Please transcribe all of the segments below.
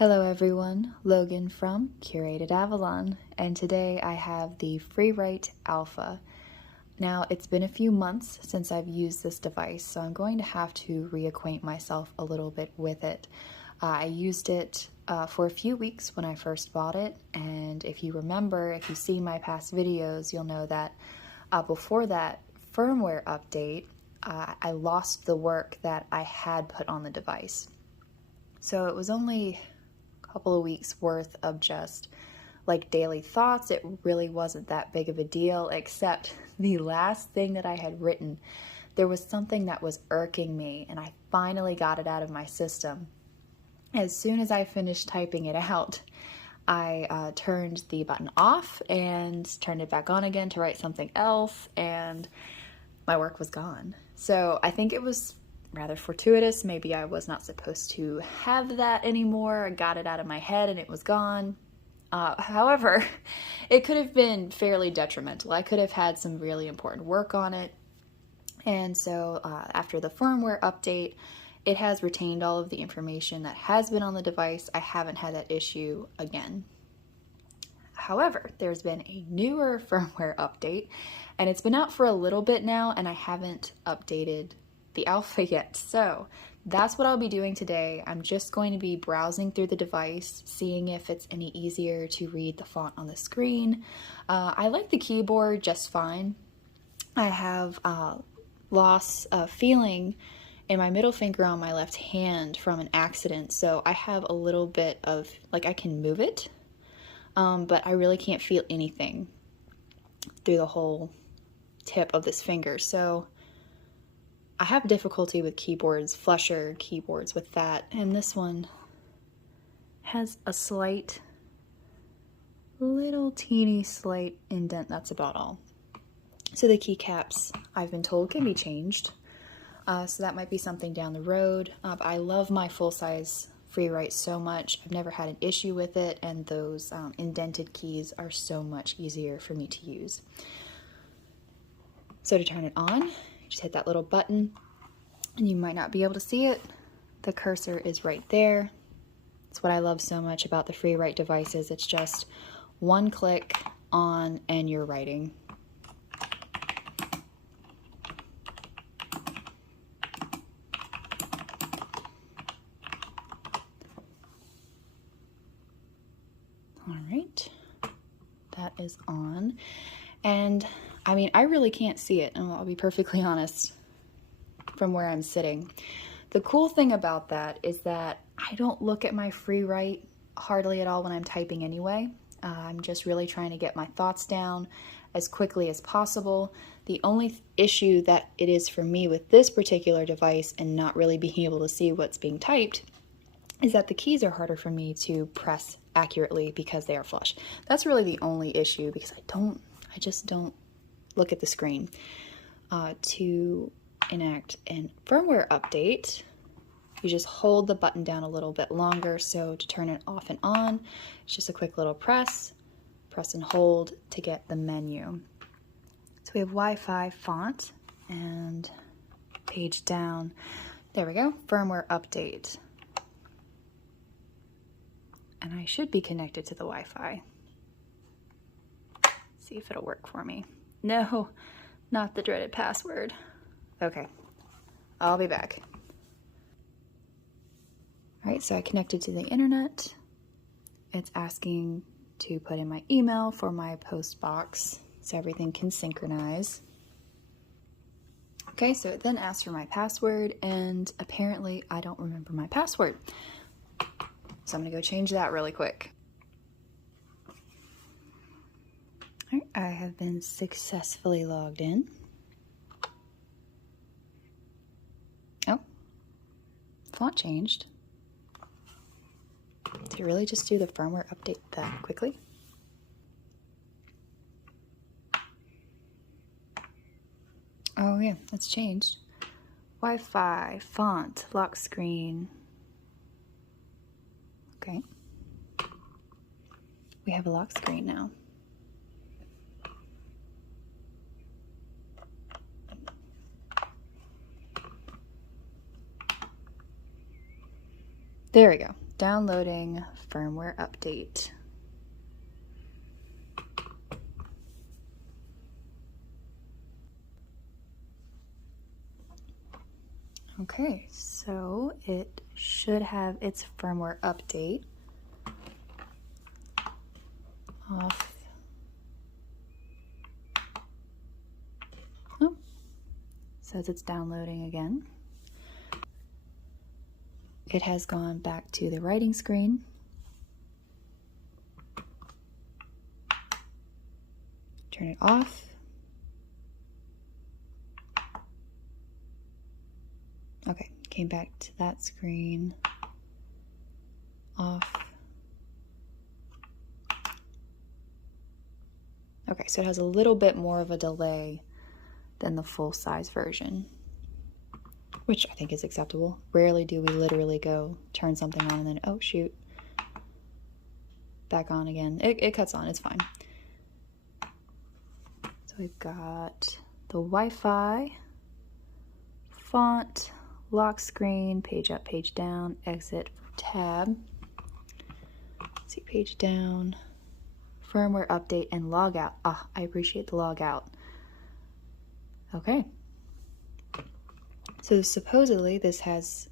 Hello everyone, Logan from Curated Avalon, and today I have the Freewrite Alpha. Now, it's been a few months since I've used this device, so I'm going to have to reacquaint myself a little bit with it. I used it for a few weeks when I first bought it, and if you remember, if you see my past videos, you'll know that before that firmware update, I lost the work that I had put on the device. So it was only a couple of weeks worth of just like daily thoughts. It really wasn't that big of a deal, except the last thing that I had written, there was something that was irking me, and I finally got it out of my system. As soon as I finished typing it out, I turned the button off and turned it back on again to write something else, and my work was gone. So I think it was rather fortuitous. Maybe I was not supposed to have that anymore. I got it out of my head and it was gone. However, it could have been fairly detrimental. I could have had some really important work on it. And so after the firmware update, it has retained all of the information that has been on the device. I haven't had that issue again. However, there's been a newer firmware update, and it's been out for a little bit now, and I haven't updated the alpha yet. So that's what I'll be doing today. I'm just going to be browsing through the device, seeing if it's any easier to read the font on the screen. I like the keyboard just fine. I have loss of feeling in my middle finger on my left hand from an accident, so I have a little bit of, like, I can move it, but I really can't feel anything through the whole tip of this finger. So I have difficulty with keyboards, flusher keyboards with that, and this one has a little teeny slight indent, that's about all. So the keycaps, I've been told, can be changed, so that might be something down the road. But I love my full-size Freewrite so much. I've never had an issue with it, and those indented keys are so much easier for me to use. So to turn it on, just hit that little button, and you might not be able to see it. The cursor is right there. It's what I love so much about the Freewrite devices. It's just one click on and you're writing. All right, that is on. And I mean, I really can't see it, and I'll be perfectly honest, from where I'm sitting. The cool thing about that is that I don't look at my Freewrite hardly at all when I'm typing anyway. I'm just really trying to get my thoughts down as quickly as possible. The only issue that it is for me with this particular device and not really being able to see what's being typed is that the keys are harder for me to press accurately because they are flush. That's really the only issue, because I just don't look at the screen. To enact a firmware update, you just hold the button down a little bit longer. So to turn it off and on, it's just a quick little press and hold to get the menu. So we have Wi-Fi font and page down. There we go, firmware update. And I should be connected to the Wi-Fi. See if it'll work for me. No, not the dreaded password. Okay, I'll be back. All right, so I connected to the internet. It's asking to put in my email for my post box so everything can synchronize. Okay, so it then asks for my password, and apparently I don't remember my password. So I'm gonna go change that really quick. All right, I have been successfully logged in. Oh, font changed. Did it really just do the firmware update that quickly? Oh yeah, it's changed. Wi-Fi, font, lock screen. Okay. We have a lock screen now. There we go. Downloading firmware update. Okay, so it should have its firmware update off. Oh, says it's downloading again. It has gone back to the writing screen. Turn it off. Okay, came back to that screen. Off. Okay, so it has a little bit more of a delay than the full-size version, which I think is acceptable. Rarely do we literally go turn something on and then, oh shoot, back on again. It cuts on, it's fine. So we've got the Wi-Fi, font, lock screen, page up, page down, exit, tab. Let's see, page down, firmware update, and log out. Ah, I appreciate the log out. Okay. So supposedly this has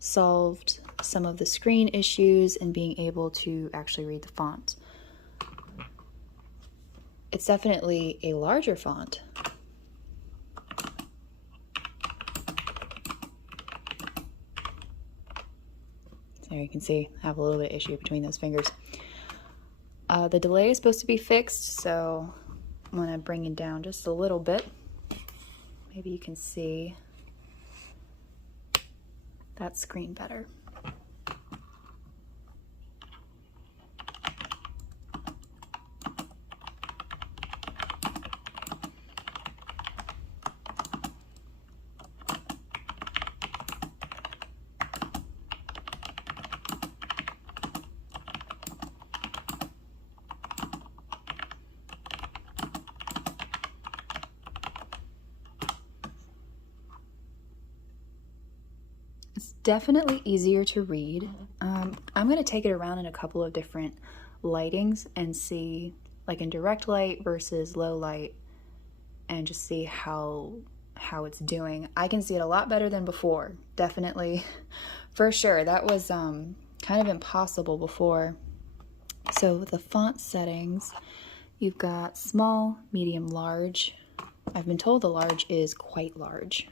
solved some of the screen issues and being able to actually read the font. It's definitely a larger font. There you can see I have a little bit of issue between those fingers. The delay is supposed to be fixed, so I'm going to bring it down just a little bit. Maybe you can see that screen better. It's definitely easier to read. I'm going to take it around in a couple of different lightings and see, like in direct light versus low light, and just see how it's doing. I can see it a lot better than before, definitely, for sure. That was kind of impossible before. So the font settings, you've got small, medium, large. I've been told the large is quite large.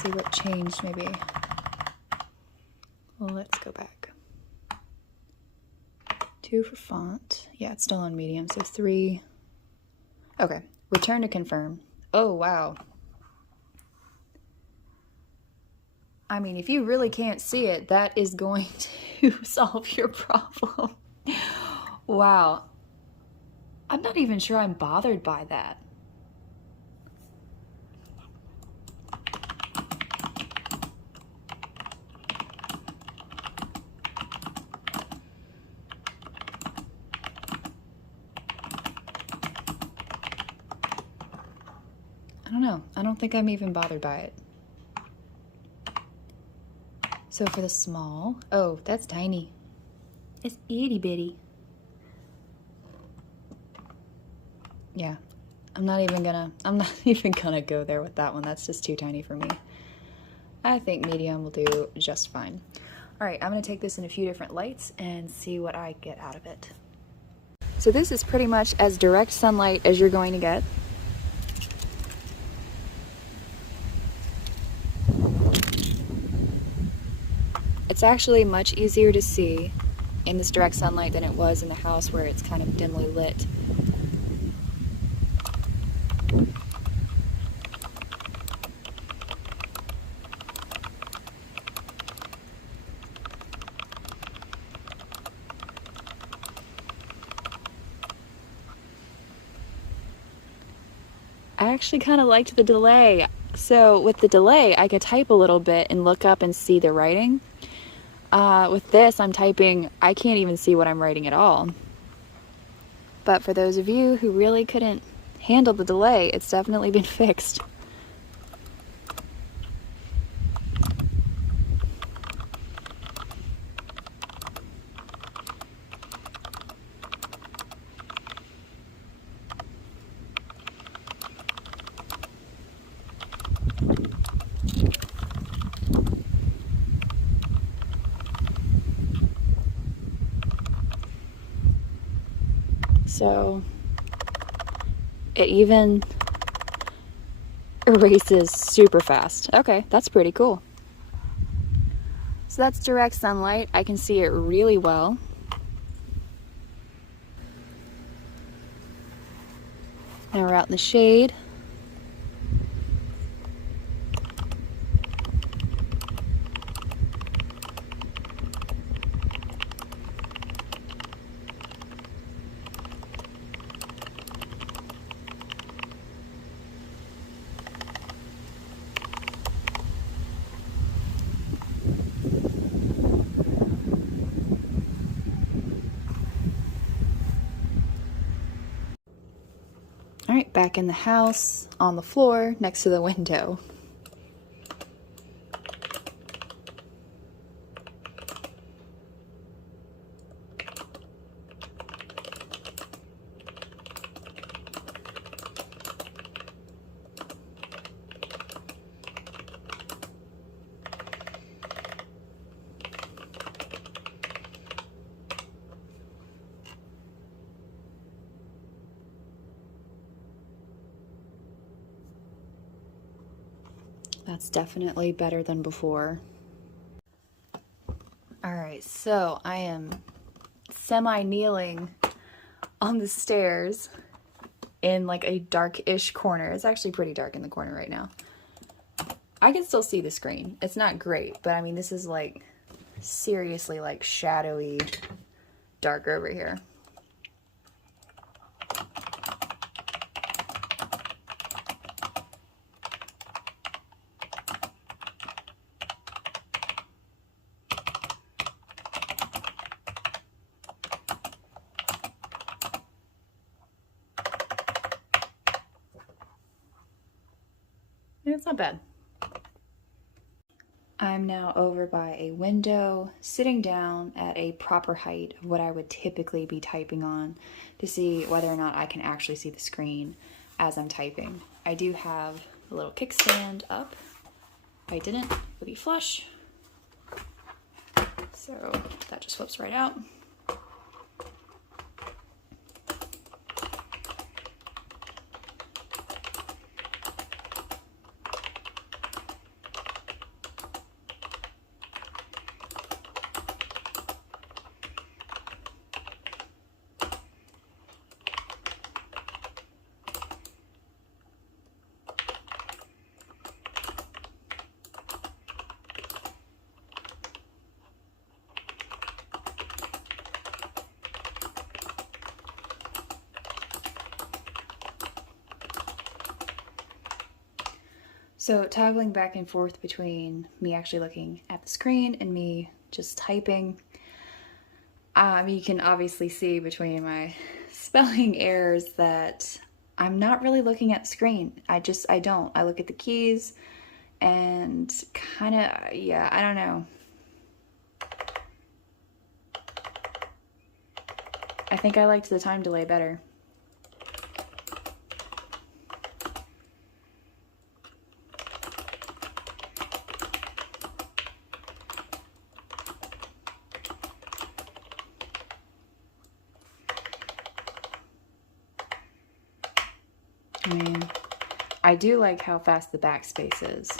See what changed, maybe. Well, let's go back. 2 for font. Yeah, it's still on medium, so 3. Okay, return to confirm. Oh, wow. I mean, if you really can't see it, that is going to solve your problem. Wow. I'm not even sure I'm bothered by that. I don't know. I don't think I'm even bothered by it. So for the small, oh, that's tiny. It's itty bitty. Yeah, I'm not even gonna go there with that one. That's just too tiny for me. I think medium will do just fine. All right, I'm gonna take this in a few different lights and see what I get out of it. So this is pretty much as direct sunlight as you're going to get. It's actually much easier to see in this direct sunlight than it was in the house where it's kind of dimly lit. I actually kind of liked the delay. So with the delay, I could type a little bit and look up and see the writing. With this, I'm typing, I can't even see what I'm writing at all. But for those of you who really couldn't handle the delay. It's definitely been fixed. So it even erases super fast. Okay, that's pretty cool. So that's direct sunlight. I can see it really well. Now we're out in the shade. All right, back in the house, on the floor, next to the window. That's definitely better than before. All right, so I am semi-kneeling on the stairs in like a dark-ish corner. It's actually pretty dark in the corner right now. I can still see the screen. It's not great, but I mean, this is like seriously like shadowy dark over here. It's not bad. I'm now over by a window, sitting down at a proper height of what I would typically be typing on to see whether or not I can actually see the screen as I'm typing. I do have a little kickstand up. If I didn't, it would be flush. So that just flips right out. So toggling back and forth between me actually looking at the screen and me just typing, you can obviously see between my spelling errors that I'm not really looking at the screen. I don't. I look at the keys and kind of, yeah, I don't know. I think I liked the time delay better. I mean, I do like how fast the backspace is.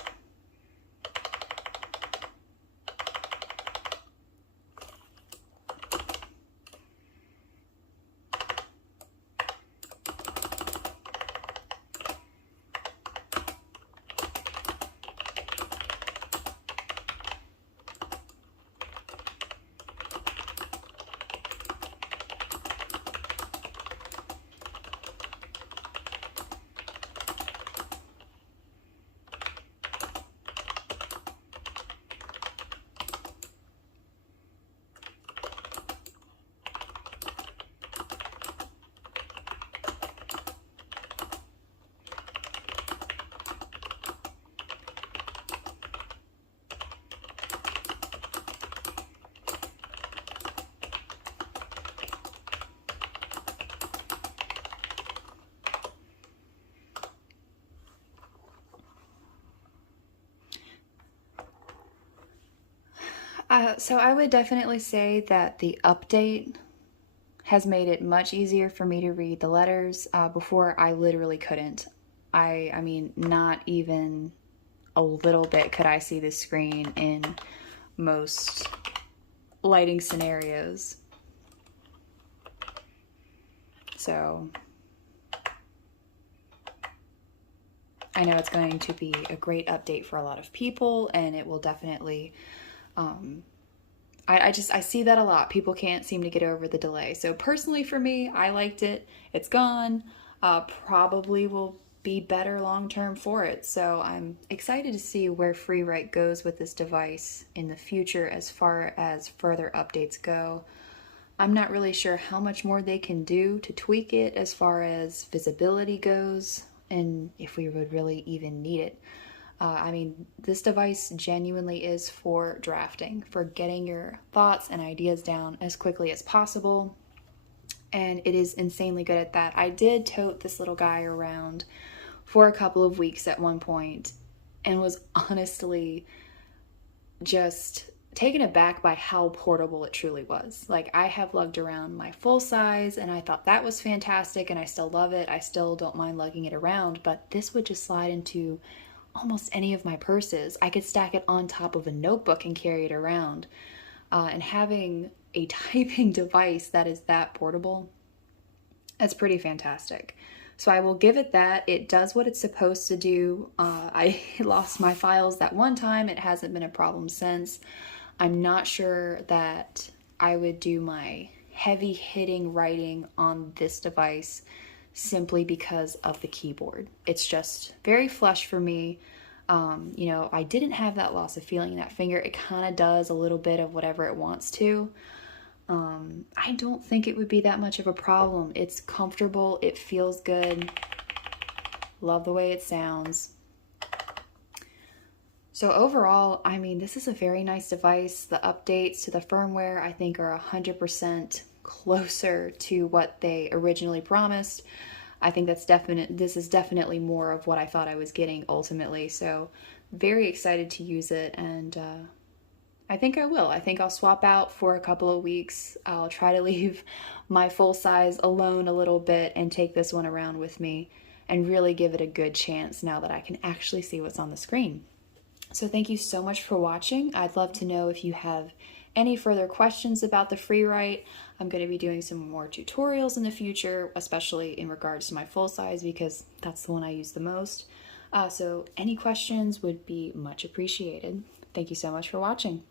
So I would definitely say that the update has made it much easier for me to read the letters. Before, I literally couldn't. I mean, not even a little bit could I see the screen in most lighting scenarios. So I know it's going to be a great update for a lot of people, and it will definitely, I see that a lot. People can't seem to get over the delay. So personally for me, I liked it. It's gone. Probably will be better long term for it. So I'm excited to see where Freewrite goes with this device in the future as far as further updates go. I'm not really sure how much more they can do to tweak it as far as visibility goes, and if we would really even need it. I mean, this device genuinely is for drafting, for getting your thoughts and ideas down as quickly as possible, and it is insanely good at that. I did tote this little guy around for a couple of weeks at one point and was honestly just taken aback by how portable it truly was. Like, I have lugged around my full size and I thought that was fantastic, and I still love it. I still don't mind lugging it around, but this would just slide into almost any of my purses. I could stack it on top of a notebook and carry it around. And having a typing device that is that portable, that's pretty fantastic. So I will give it that. It does what it's supposed to do. I lost my files that one time. It hasn't been a problem since. I'm not sure that I would do my heavy hitting writing on this device simply because of the keyboard. It's just very flush for me. You know, I didn't have that loss of feeling in that finger. It kind of does a little bit of whatever it wants to. I don't think it would be that much of a problem. It's comfortable, it feels good, love the way it sounds. So overall, I mean, this is a very nice device. The updates to the firmware, I think, are 100% closer to what they originally promised. I think this is definitely more of what I thought I was getting ultimately. So very excited to use it, and I think I will. I think I'll swap out for a couple of weeks. I'll try to leave my full size alone a little bit and take this one around with me and really give it a good chance now that I can actually see what's on the screen. So thank you so much for watching. I'd love to know if you have any further questions about the Freewrite. I'm going to be doing some more tutorials in the future, especially in regards to my full size, because that's the one I use the most. So any questions would be much appreciated. Thank you so much for watching.